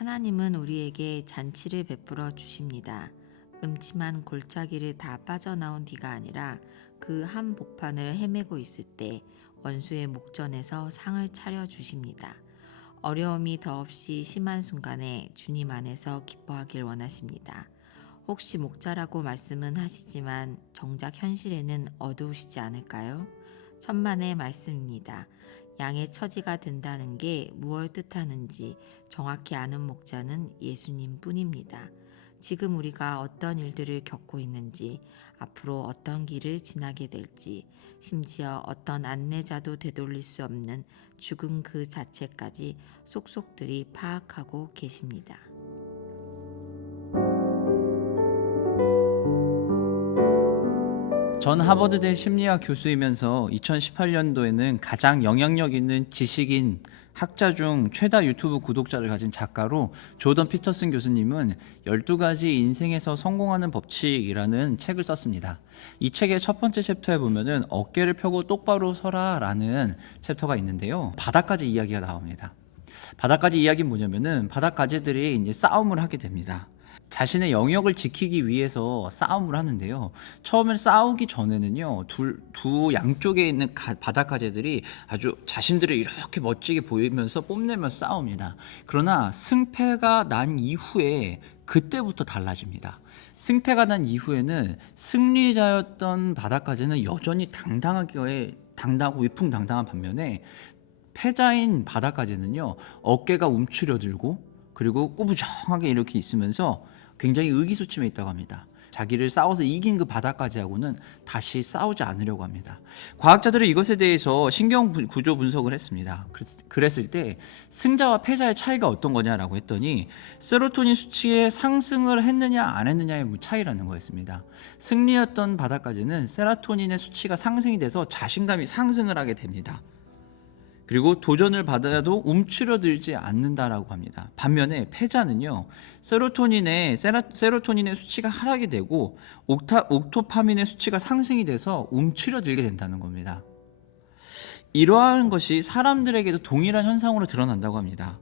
하나님은 우리에게 잔치를 베풀어 주십니다. 음침한 골짜기를 다 빠져나온 뒤가 아니라 그 한복판을 헤매고 있을 때 원수의 목전에서 상을 차려 주십니다. 어려움이 더없이 심한 순간에 주님 안에서 기뻐하길 원하십니다. 혹시 목자라고 말씀은 하시지만 정작 현실에는 어두우시지 않을까요? 천만의 말씀입니다. 양의 처지가 된다는 게 무엇을 뜻하는지 정확히 아는 목자는 예수님 뿐입니다. 지금 우리가 어떤 일들을 겪고 있는지, 앞으로 어떤 길을 지나게 될지, 심지어 어떤 안내자도 되돌릴 수 없는 죽음 그 자체까지 속속들이 파악하고 계십니다. 전 하버드대 심리학 교수이면서 2018년도에는 가장 영향력 있는 지식인 학자 중 최다 유튜브 구독자를 가진 작가로 조던 피터슨 교수님은 12가지 인생에서 성공하는 법칙이라는 책을 썼습니다. 이 책의 첫 번째 챕터에 보면은 어깨를 펴고 똑바로 서라 라는 챕터가 있는데요. 바닥까지 이야기가 나옵니다. 바닥까지 이야기는 뭐냐면은 바닥까지들이 이제 싸움을 하게 됩니다. 자신의 영역을 지키기 위해서 싸움을 하는데요. 처음에 싸우기 전에는요, 두 양쪽에 있는 바닷가재들이 아주 자신들을 이렇게 멋지게 보이면서 뽐내면서 싸웁니다. 그러나 승패가 난 이후에 그때부터 달라집니다. 승패가 난 이후에는 승리자였던 바닷가재는 여전히 당당하고 위풍당당한 반면에 패자인 바닷가재는요, 어깨가 움츠려들고 그리고 꾸부정하게 이렇게 있으면서 굉장히 의기소침해 있다고 합니다. 자기를 싸워서 이긴 그 바닥까지하고는 다시 싸우지 않으려고 합니다. 과학자들은 이것에 대해서 신경 구조 분석을 했습니다. 그랬을 때 승자와 패자의 차이가 어떤 거냐라고 했더니 세로토닌 수치의 상승을 했느냐 안 했느냐의 차이라는 거였습니다. 승리였던 바닥까지는 세로토닌의 수치가 상승이 돼서 자신감이 상승을 하게 됩니다. 그리고 도전을 받아도 움츠러들지 않는다라고 합니다. 반면에 패자는요, 세로토닌의 수치가 하락이 되고 옥토파민의 수치가 상승이 돼서 움츠러들게 된다는 겁니다. 이러한 것이 사람들에게도 동일한 현상으로 드러난다고 합니다.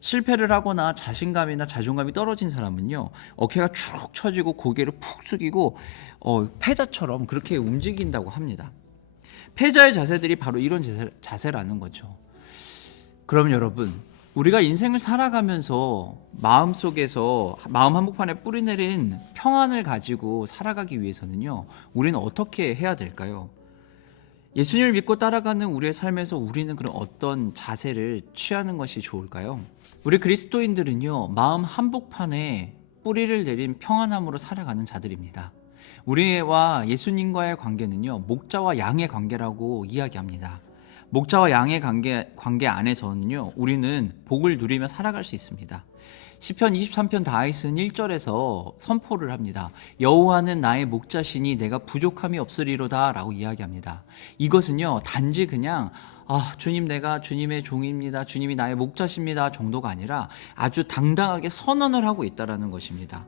실패를 하거나 자신감이나 자존감이 떨어진 사람은요, 어깨가 축 처지고 고개를 푹 숙이고 패자처럼 그렇게 움직인다고 합니다. 패자의 자세들이 바로 이런 자세라는 거죠. 그럼 여러분, 우리가 인생을 살아가면서 마음 한복판에 뿌리내린 평안을 가지고 살아가기 위해서는요, 우리는 어떻게 해야 될까요? 예수님을 믿고 따라가는 우리의 삶에서 우리는 그럼 어떤 자세를 취하는 것이 좋을까요? 우리 그리스도인들은요, 마음 한복판에 뿌리를 내린 평안함으로 살아가는 자들입니다. 우리와 예수님과의 관계는요, 목자와 양의 관계라고 이야기합니다. 목자와 양의 관계 안에서는요, 우리는 복을 누리며 살아갈 수 있습니다. 시편 23편 다윗은 1절에서 선포를 합니다. 여호와는 나의 목자시니 내가 부족함이 없으리로다 라고 이야기합니다. 이것은요, 단지 그냥 주님, 내가 주님의 종입니다, 주님이 나의 목자십니다 정도가 아니라 아주 당당하게 선언을 하고 있다는 것입니다.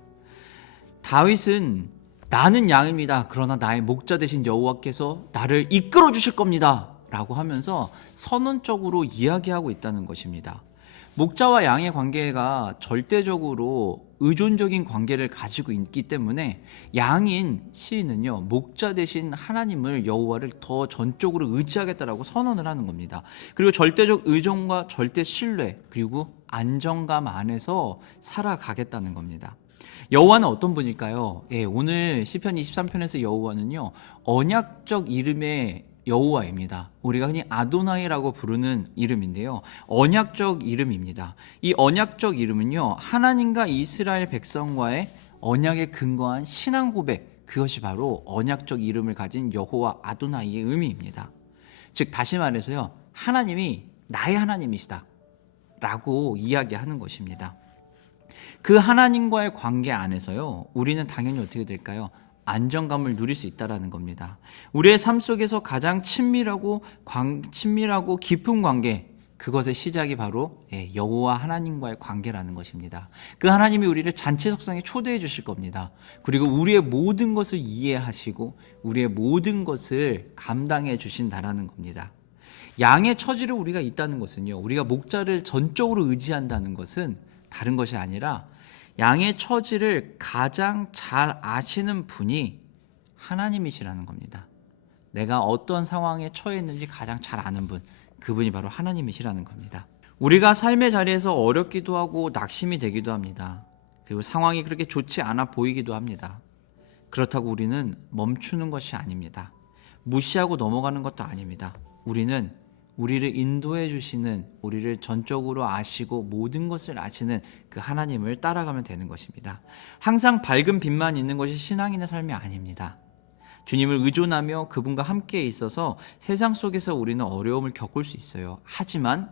다윗은 나는 양입니다. 그러나 나의 목자 되신 여호와께서 나를 이끌어 주실 겁니다 라고 하면서 선언적으로 이야기하고 있다는 것입니다. 목자와 양의 관계가 절대적으로 의존적인 관계를 가지고 있기 때문에 양인 시인은요, 목자 되신 하나님을, 여호와를 더 전적으로 의지하겠다라고 선언을 하는 겁니다. 그리고 절대적 의존과 절대 신뢰, 그리고 안정감 안에서 살아가겠다는 겁니다. 여호와는 어떤 분일까요? 오늘 시편 23편에서 여호와는요, 언약적 이름의 여호와입니다. 우리가 흔히 아도나이라고 부르는 이름인데요, 언약적 이름입니다. 이 언약적 이름은요, 하나님과 이스라엘 백성과의 언약에 근거한 신앙 고백, 그것이 바로 언약적 이름을 가진 여호와 아도나이의 의미입니다. 즉 다시 말해서요, 하나님이 나의 하나님이시다 라고 이야기하는 것입니다. 그 하나님과의 관계 안에서요, 우리는 당연히 어떻게 될까요? 안정감을 누릴 수 있다는 겁니다. 우리의 삶 속에서 가장 친밀하고 깊은 관계, 그것의 시작이 바로 여호와 하나님과의 관계라는 것입니다. 그 하나님이 우리를 잔치 석상에 초대해 주실 겁니다. 그리고 우리의 모든 것을 이해하시고 우리의 모든 것을 감당해 주신다라는 겁니다. 양의 처지를 우리가 있다는 것은요, 우리가 목자를 전적으로 의지한다는 것은 다른 것이 아니라 양의 처지를 가장 잘 아시는 분이 하나님이시라는 겁니다. 내가 어떤 상황에 처해 있는지 가장 잘 아는 분, 그분이 바로 하나님이시라는 겁니다. 우리가 삶의 자리에서 어렵기도 하고 낙심이 되기도 합니다. 그리고 상황이 그렇게 좋지 않아 보이기도 합니다. 그렇다고 우리는 멈추는 것이 아닙니다. 무시하고 넘어가는 것도 아닙니다. 우리는 우리를 인도해 주시는, 우리를 전적으로 아시고 모든 것을 아시는 그 하나님을 따라가면 되는 것입니다. 항상 밝은 빛만 있는 것이 신앙인의 삶이 아닙니다. 주님을 의존하며 그분과 함께 있어서 세상 속에서 우리는 어려움을 겪을 수 있어요. 하지만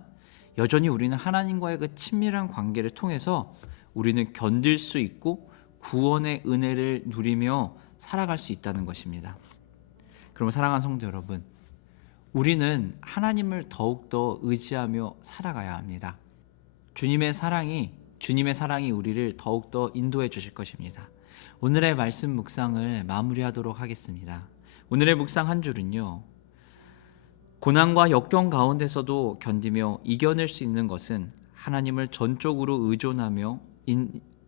여전히 우리는 하나님과의 그 친밀한 관계를 통해서 우리는 견딜 수 있고 구원의 은혜를 누리며 살아갈 수 있다는 것입니다. 그럼 사랑하는 성도 여러분, 우리는 하나님을 더욱더 의지하며 살아가야 합니다. 주님의 사랑이 우리를 더욱더 인도해 주실 것입니다. 오늘의 말씀 묵상을 마무리하도록 하겠습니다. 오늘의 묵상 한 줄은요, 고난과 역경 가운데서도 견디며 이겨낼 수 있는 것은 하나님을 전적으로 의존하며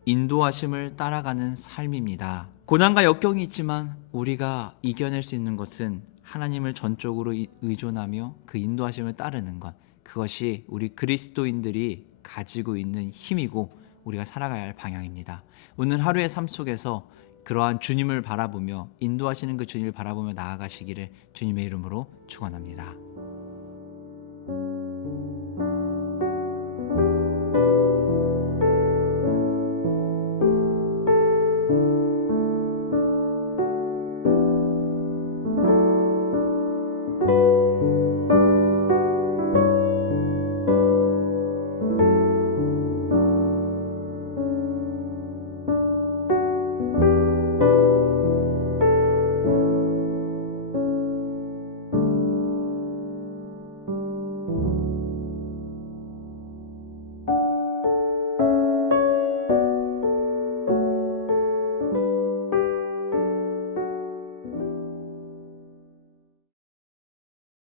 인도하심을 따라가는 삶입니다. 고난과 역경이 있지만 우리가 이겨낼 수 있는 것은 하나님을 전적으로 의존하며 그 인도하심을 따르는 것, 그것이 우리 그리스도인들이 가지고 있는 힘이고 우리가 살아가야 할 방향입니다. 오늘 하루의 삶 속에서 그러한 주님을 바라보며 인도하시는 그 주님을 바라보며 나아가시기를 주님의 이름으로 축원합니다.